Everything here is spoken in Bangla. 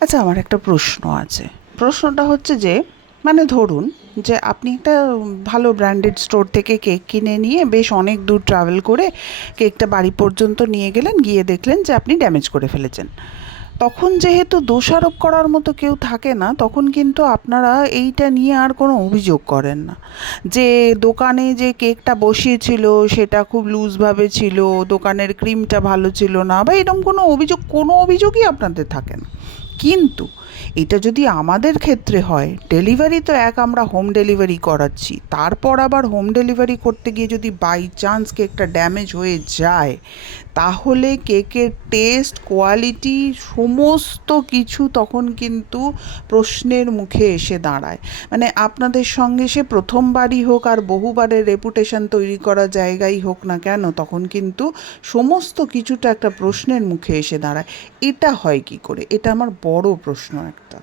আচ্ছা, আমার একটা প্রশ্ন আছে। প্রশ্নটা হচ্ছে যে, মানে ধরুন যে আপনি একটা ভালো ব্র্যান্ডেড স্টোর থেকে কেক কিনে নিয়ে বেশ অনেক দূর ট্রাভেল করে কেকটা বাড়ি পর্যন্ত নিয়ে গেলেন, গিয়ে দেখলেন যে আপনি ড্যামেজ করে ফেলেছেন। তখন যেহেতু দোষারোপ করার মতো কেউ থাকে না, তখন কিন্তু আপনারা এইটা নিয়ে আর কোনো অভিযোগ করেন না যে দোকানে যে কেকটা বসিয়েছিল সেটা খুব লুজভাবে ছিল, দোকানের ক্রিমটা ভালো ছিল না, বা এরকম কোনো অভিযোগই আপনাদের থাকে না। কিন্তু এটা যদি আমাদের ক্ষেত্রে হয়, ডেলিভারি তো আমরা হোম ডেলিভারি করাচ্ছি, তারপর আবার হোম ডেলিভারি করতে গিয়ে যদি বাই চান্স কেকটা ড্যামেজ হয়ে যায়, তাহলে কেকের টেস্ট, কোয়ালিটি, সমস্ত কিছু তখন কিন্তু প্রশ্নের মুখে এসে দাঁড়ায়। মানে আপনাদের সঙ্গে সে প্রথমবারই হোক আর বহুবারের রেপুটেশন তৈরি করা জায়গায় হোক না কেন, তখন কিন্তু সমস্ত কিছুটা একটা প্রশ্নের মুখে এসে দাঁড়ায়। এটা হয় কি করে? এটা আমার বড় প্রশ্ন একটা।